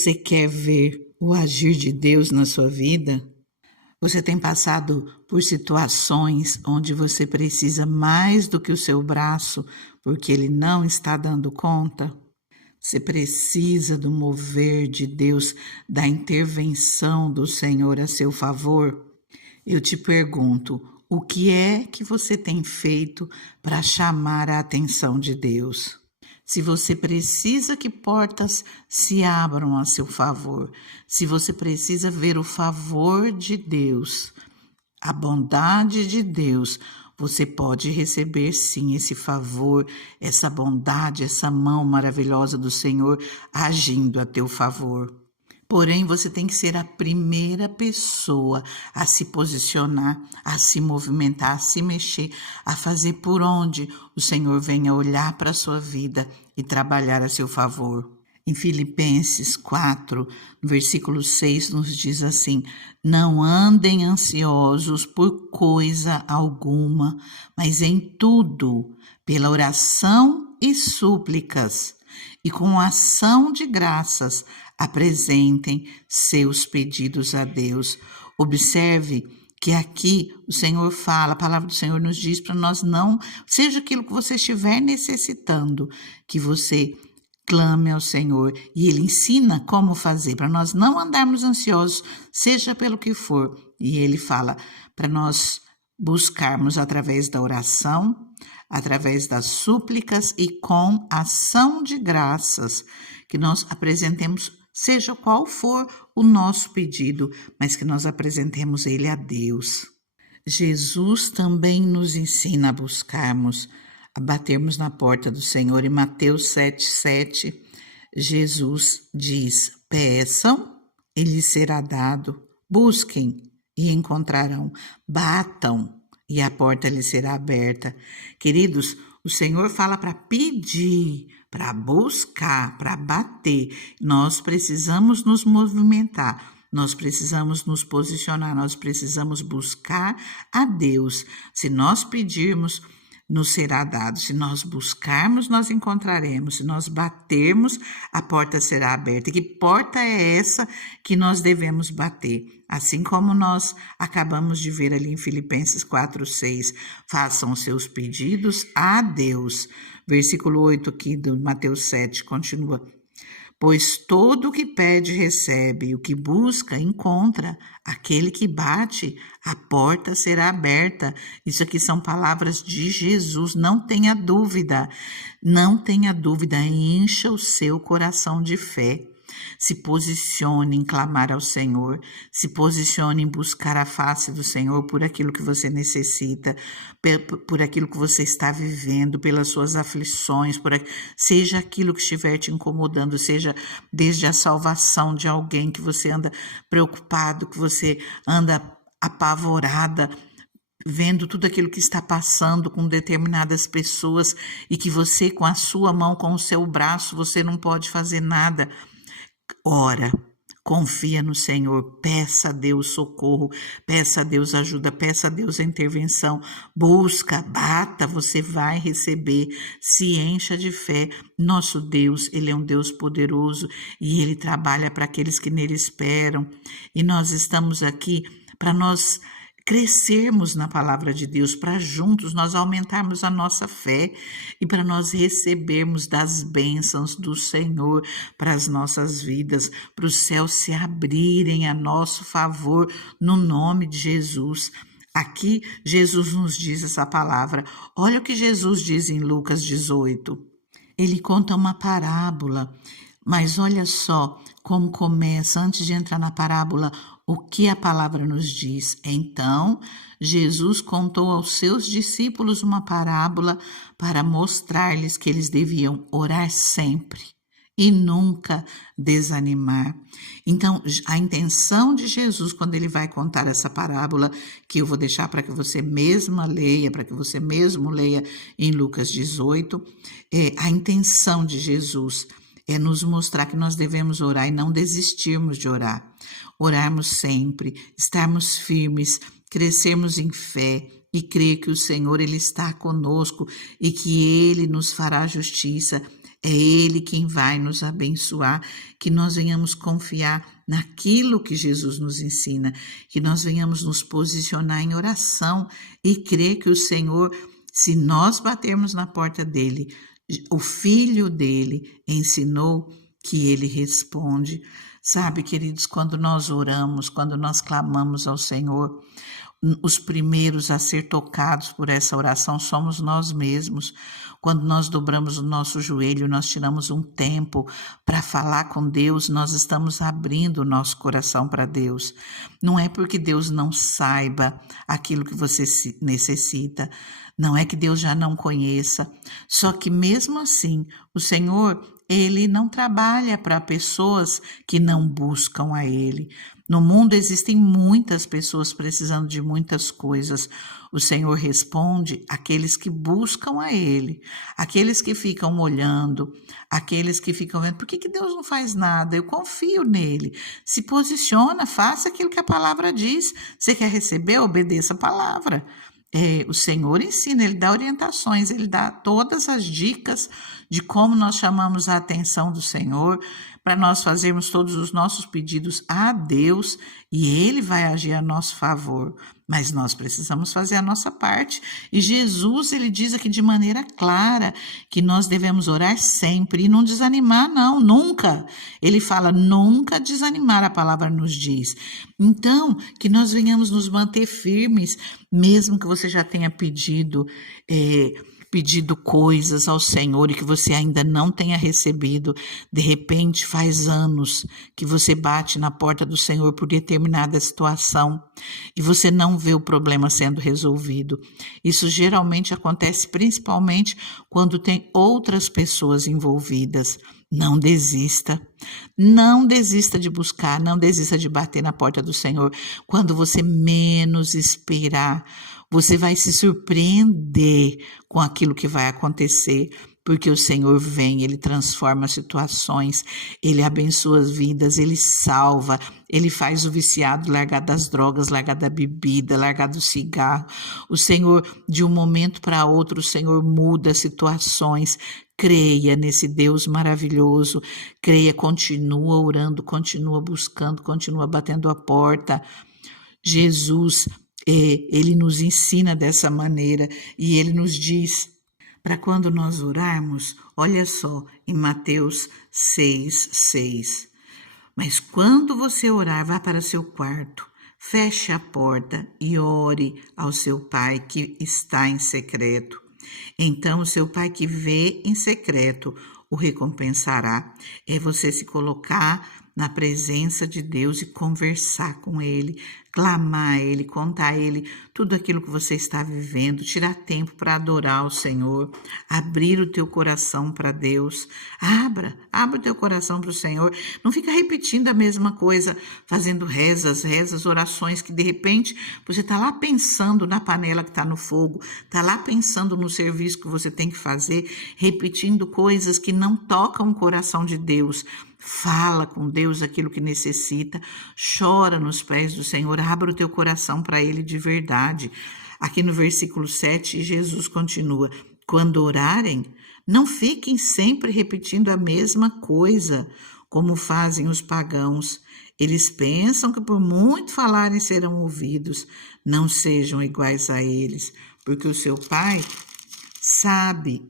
Você quer ver o agir de Deus na sua vida? Você tem passado por situações onde você precisa mais do que o seu braço, porque ele não está dando conta? Você precisa do mover de Deus, da intervenção do Senhor a seu favor? Eu te pergunto, o que é que você tem feito para chamar a atenção de Deus? Se você precisa que portas se abram a seu favor, se você precisa ver o favor de Deus, a bondade de Deus, você pode receber sim esse favor, essa bondade, essa mão maravilhosa do Senhor agindo a teu favor. Porém, você tem que ser a primeira pessoa a se posicionar, a se movimentar, a se mexer, a fazer por onde o Senhor venha olhar para a sua vida e trabalhar a seu favor. Em Filipenses 4, no versículo 6, nos diz assim: não andem ansiosos por coisa alguma, mas em tudo, pela oração e súplicas, e com ação de graças, apresentem seus pedidos a Deus. Observe que aqui o Senhor fala, a palavra do Senhor nos diz para nós não, seja aquilo que você estiver necessitando, que você clame ao Senhor e Ele ensina como fazer, para nós não andarmos ansiosos, seja pelo que for. E Ele fala para nós buscarmos através da oração, através das súplicas e com ação de graças, que nós apresentemos, seja qual for o nosso pedido, mas que nós apresentemos ele a Deus. Jesus também nos ensina a buscarmos, a batermos na porta do Senhor. Em Mateus 7,7, Jesus diz: peçam e lhes será dado, busquem e encontrarão, batam e a porta lhes será aberta. Queridos, o Senhor fala para pedir, para buscar, para bater. Nós precisamos nos movimentar, nós precisamos nos posicionar, nós precisamos buscar a Deus. Se nós pedirmos, nos será dado. Se nós buscarmos, nós encontraremos. Se nós batermos, a porta será aberta. E que porta é essa que nós devemos bater? Assim como nós acabamos de ver ali em Filipenses 4:6, façam os seus pedidos a Deus. Versículo 8 aqui do Mateus 7 continua: pois todo o que pede recebe, o que busca encontra, aquele que bate, a porta será aberta. Isso aqui são palavras de Jesus, não tenha dúvida, encha o seu coração de fé. Se posicione em clamar ao Senhor, se posicione em buscar a face do Senhor por aquilo que você necessita, por aquilo que você está vivendo, pelas suas aflições, seja aquilo que estiver te incomodando, seja desde a salvação de alguém que você anda preocupado, que você anda apavorada, vendo tudo aquilo que está passando com determinadas pessoas e que você, com a sua mão, com o seu braço, você não pode fazer nada. Ora, confia no Senhor, peça a Deus socorro, peça a Deus ajuda, peça a Deus a intervenção, busca, bata, você vai receber, se encha de fé. Nosso Deus, Ele é um Deus poderoso e Ele trabalha para aqueles que nele esperam. E nós estamos aqui para nós crescermos na palavra de Deus, para juntos nós aumentarmos a nossa fé e para nós recebermos das bênçãos do Senhor para as nossas vidas, para os céus se abrirem a nosso favor no nome de Jesus. Aqui Jesus nos diz essa palavra. Olha o que Jesus diz em Lucas 18. Ele conta uma parábola, mas olha só como começa, antes de entrar na parábola, o que a palavra nos diz. Então, Jesus contou aos seus discípulos uma parábola para mostrar-lhes que eles deviam orar sempre e nunca desanimar. Então, a intenção de Jesus, quando ele vai contar essa parábola, que eu vou deixar para que você mesma leia, para que você mesmo leia em Lucas 18, a intenção de Jesus é nos mostrar que nós devemos orar e não desistirmos de orar. Orarmos sempre, estarmos firmes, crescermos em fé e crer que o Senhor, Ele está conosco e que Ele nos fará justiça. É Ele quem vai nos abençoar, que nós venhamos confiar naquilo que Jesus nos ensina, que nós venhamos nos posicionar em oração e crer que o Senhor, se nós batermos na porta dele, o Filho dele ensinou que ele responde. Sabe, queridos, quando nós oramos, quando nós clamamos ao Senhor, os primeiros a ser tocados por essa oração somos nós mesmos. Quando nós dobramos o nosso joelho, nós tiramos um tempo para falar com Deus, nós estamos abrindo o nosso coração para Deus. Não é porque Deus não saiba aquilo que você necessita, não é que Deus já não conheça, só que mesmo assim, o Senhor, Ele não trabalha para pessoas que não buscam a Ele. No mundo existem muitas pessoas precisando de muitas coisas. O Senhor responde àqueles que buscam a Ele, aqueles que ficam olhando, aqueles que ficam vendo, por que Deus não faz nada? Eu confio nele. Se posiciona, faça aquilo que a palavra diz. Você quer receber? Obedeça a palavra. O Senhor ensina, Ele dá orientações, Ele dá todas as dicas de como nós chamamos a atenção do Senhor, para nós fazermos todos os nossos pedidos a Deus e Ele vai agir a nosso favor. Mas nós precisamos fazer a nossa parte. E Jesus, Ele diz aqui de maneira clara que nós devemos orar sempre e não desanimar, não, nunca. Ele fala, nunca desanimar, a palavra nos diz. Então, que nós venhamos nos manter firmes, mesmo que você já tenha pedido coisas ao Senhor e que você ainda não tenha recebido. De repente, faz anos que você bate na porta do Senhor por determinada situação e você não vê o problema sendo resolvido. Isso geralmente acontece principalmente quando tem outras pessoas envolvidas. Não desista de buscar, não desista de bater na porta do Senhor. Quando você menos esperar, você vai se surpreender com aquilo que vai acontecer, porque o Senhor vem, Ele transforma situações, Ele abençoa as vidas, Ele salva, Ele faz o viciado largar das drogas, largar da bebida, largar do cigarro. O Senhor, de um momento para outro, o Senhor muda situações. Creia nesse Deus maravilhoso, creia, continua orando, continua buscando, continua batendo a porta. Jesus, Ele nos ensina dessa maneira e Ele nos diz para quando nós orarmos, olha só, em Mateus 6:6. Mas quando você orar, vá para seu quarto, feche a porta e ore ao seu Pai que está em secreto. Então, o seu Pai que vê em secreto o recompensará. É você se colocar na presença de Deus e conversar com Ele, clamar a Ele, contar a Ele tudo aquilo que você está vivendo, tirar tempo para adorar o Senhor, abrir o teu coração para Deus. Abra o teu coração para o Senhor. Não fica repetindo a mesma coisa, fazendo rezas, orações que de repente você está lá pensando na panela que está no fogo, está lá pensando no serviço que você tem que fazer, repetindo coisas que não tocam o coração de Deus. Fala com Deus aquilo que necessita, chora nos pés do Senhor, abra o teu coração para Ele de verdade. Aqui no versículo 7, Jesus continua, quando orarem, não fiquem sempre repetindo a mesma coisa, como fazem os pagãos. Eles pensam que por muito falarem serão ouvidos, não sejam iguais a eles, porque o seu Pai sabe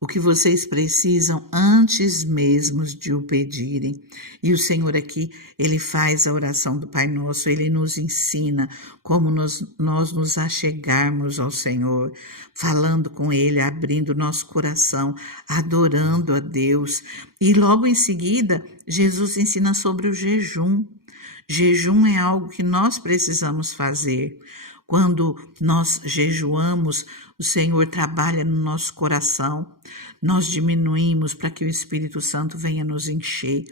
o que vocês precisam antes mesmo de o pedirem. E o Senhor aqui, Ele faz a oração do Pai Nosso, Ele nos ensina como nós nos achegarmos ao Senhor, falando com Ele, abrindo nosso coração, adorando a Deus. E logo em seguida, Jesus ensina sobre o jejum. Jejum é algo que nós precisamos fazer. Quando nós jejuamos, o Senhor trabalha no nosso coração, nós diminuímos para que o Espírito Santo venha nos encher.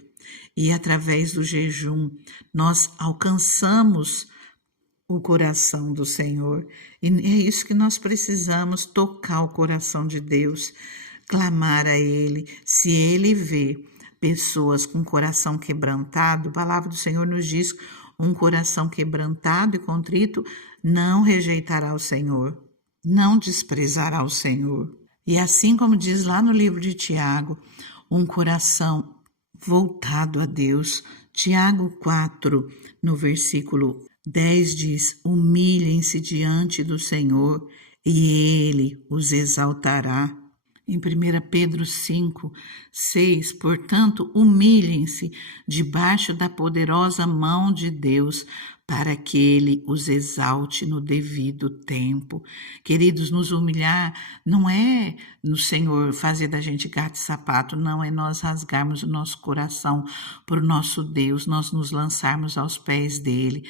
E através do jejum, nós alcançamos o coração do Senhor. E é isso que nós precisamos, tocar o coração de Deus, clamar a Ele. Se Ele vê pessoas com coração quebrantado, a palavra do Senhor nos diz, um coração quebrantado e contrito não rejeitará o Senhor, não desprezará o Senhor. E assim como diz lá no livro de Tiago, um coração voltado a Deus. Tiago 4, no versículo 10 diz: humilhem-se diante do Senhor e Ele os exaltará. Em 1 Pedro 5, 6, portanto, humilhem-se debaixo da poderosa mão de Deus, para que Ele os exalte no devido tempo. Queridos, nos humilhar não é no Senhor fazer da gente gato e sapato, não, é nós rasgarmos o nosso coração para o nosso Deus, nós nos lançarmos aos pés dEle.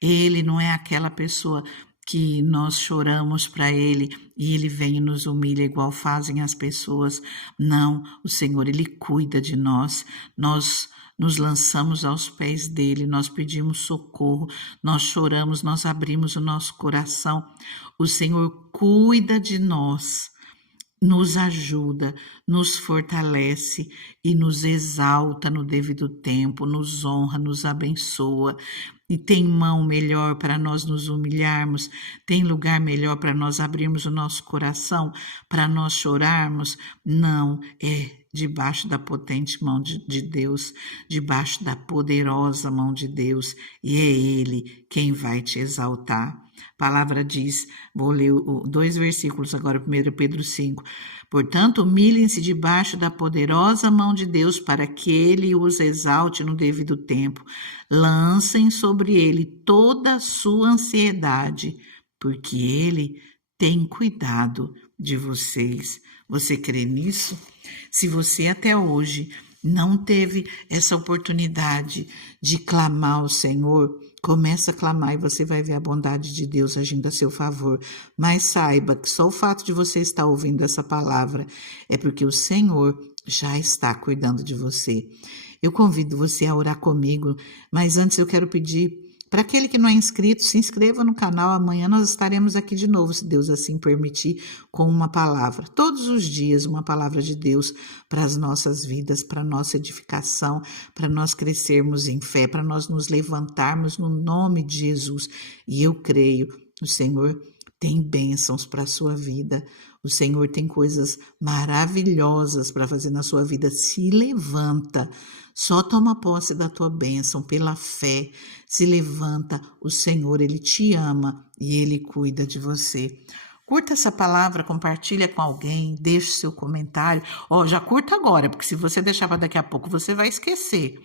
Ele não é aquela pessoa que nós choramos para Ele e Ele vem e nos humilha igual fazem as pessoas. Não, o Senhor, Ele cuida de nós. Nós nos lançamos aos pés dEle, nós pedimos socorro, nós choramos, nós abrimos o nosso coração. O Senhor cuida de nós, nos ajuda, nos fortalece e nos exalta no devido tempo, nos honra, nos abençoa. E tem mão melhor para nós nos humilharmos, tem lugar melhor para nós abrirmos o nosso coração, para nós chorarmos? Não, é debaixo da potente mão de Deus, debaixo da poderosa mão de Deus, e é Ele quem vai te exaltar. A palavra diz, vou ler 2 versículos agora, 1 Pedro 5. Portanto, humilhem-se debaixo da poderosa mão de Deus para que Ele os exalte no devido tempo. Lancem sobre Ele toda a sua ansiedade, porque Ele tem cuidado de vocês. Você crê nisso? Se você até hoje não teve essa oportunidade de clamar ao Senhor, começa a clamar e você vai ver a bondade de Deus agindo a seu favor. Mas saiba que só o fato de você estar ouvindo essa palavra é porque o Senhor já está cuidando de você. Eu convido você a orar comigo, mas antes eu quero pedir para aquele que não é inscrito, se inscreva no canal. Amanhã nós estaremos aqui de novo, se Deus assim permitir, com uma palavra. Todos os dias, uma palavra de Deus para as nossas vidas, para a nossa edificação, para nós crescermos em fé, para nós nos levantarmos no nome de Jesus. E eu creio, o Senhor tem bênçãos para a sua vida. O Senhor tem coisas maravilhosas para fazer na sua vida. Se levanta, só toma posse da tua bênção pela fé. Se levanta, o Senhor, Ele te ama e Ele cuida de você. Curta essa palavra, compartilha com alguém, deixe seu comentário. Já curta agora, porque se você deixar para daqui a pouco, você vai esquecer.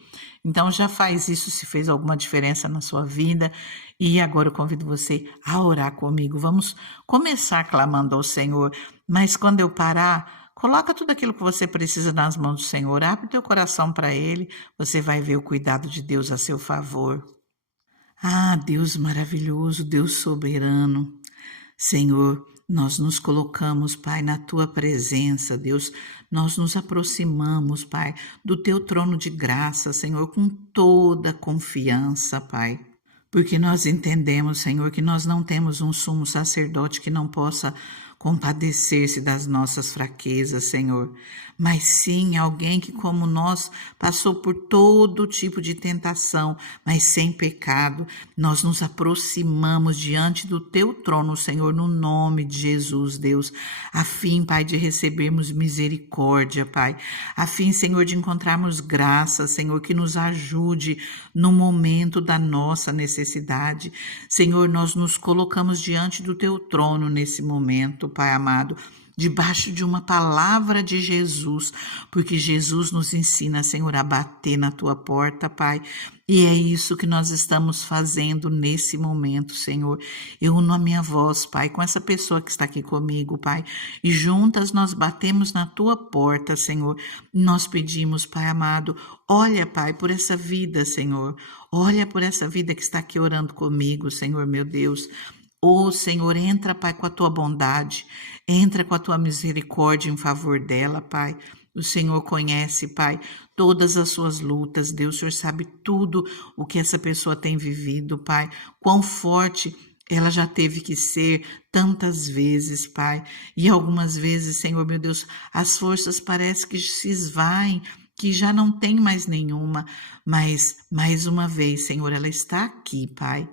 Então já faz isso se fez alguma diferença na sua vida. E agora eu convido você a orar comigo. Vamos começar clamando ao Senhor, mas quando eu parar, coloca tudo aquilo que você precisa nas mãos do Senhor. Abre teu coração para Ele, você vai ver o cuidado de Deus a seu favor. Ah, Deus maravilhoso, Deus soberano, Senhor, nós nos colocamos, Pai, na Tua presença, Deus, nós nos aproximamos, Pai, do Teu trono de graça, Senhor, com toda confiança, Pai, porque nós entendemos, Senhor, que nós não temos um sumo sacerdote que não possa compadecer-se das nossas fraquezas, Senhor, mas sim alguém que, como nós, passou por todo tipo de tentação, mas sem pecado. Nós nos aproximamos diante do Teu trono, Senhor, no nome de Jesus, Deus, a fim, Pai, de recebermos misericórdia, Pai, a fim, Senhor, de encontrarmos graça, Senhor, que nos ajude no momento da nossa necessidade. Senhor, nós nos colocamos diante do Teu trono nesse momento, Pai amado, debaixo de uma palavra de Jesus, porque Jesus nos ensina, Senhor, a bater na Tua porta, Pai, e é isso que nós estamos fazendo nesse momento, Senhor. Eu uno a minha voz, Pai, com essa pessoa que está aqui comigo, Pai, e juntas nós batemos na Tua porta, Senhor. Nós pedimos, Pai amado, olha, Pai, por essa vida, Senhor, olha por essa vida que está aqui orando comigo, Senhor, meu Deus. Senhor, entra, Pai, com a Tua bondade, entra com a Tua misericórdia em favor dela, Pai. O Senhor conhece, Pai, todas as suas lutas, Deus, o Senhor sabe tudo o que essa pessoa tem vivido, Pai, quão forte ela já teve que ser tantas vezes, Pai, e algumas vezes, Senhor, meu Deus, as forças parecem que se esvaem, que já não tem mais nenhuma, mas mais uma vez, Senhor, ela está aqui, Pai,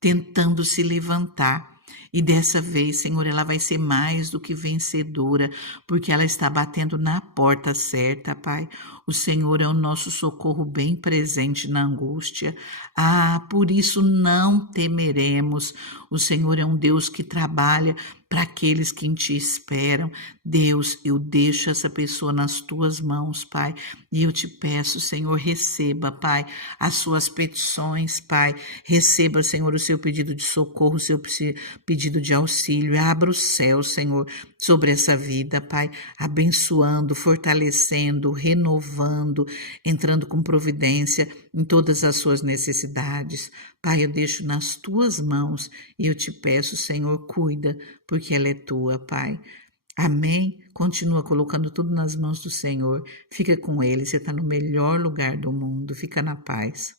tentando se levantar. E dessa vez, Senhor, ela vai ser mais do que vencedora, porque ela está batendo na porta certa, Pai. O Senhor é o nosso socorro bem presente na angústia. Ah, por isso não temeremos. O Senhor é um Deus que trabalha para aqueles que em Ti esperam. Deus, eu deixo essa pessoa nas Tuas mãos, Pai. E eu te peço, Senhor, receba, Pai, as suas petições, Pai. Receba, Senhor, o seu pedido de socorro, o seu pedido de auxílio. Abra o céu, Senhor, sobre essa vida, Pai, abençoando, fortalecendo, renovando, entrando com providência em todas as suas necessidades. Pai, eu deixo nas tuas mãos e eu te peço, Senhor, cuida, porque ela é tua, Pai. Amém? Continua colocando tudo nas mãos do Senhor. Fica com Ele, você está no melhor lugar do mundo. Fica na paz.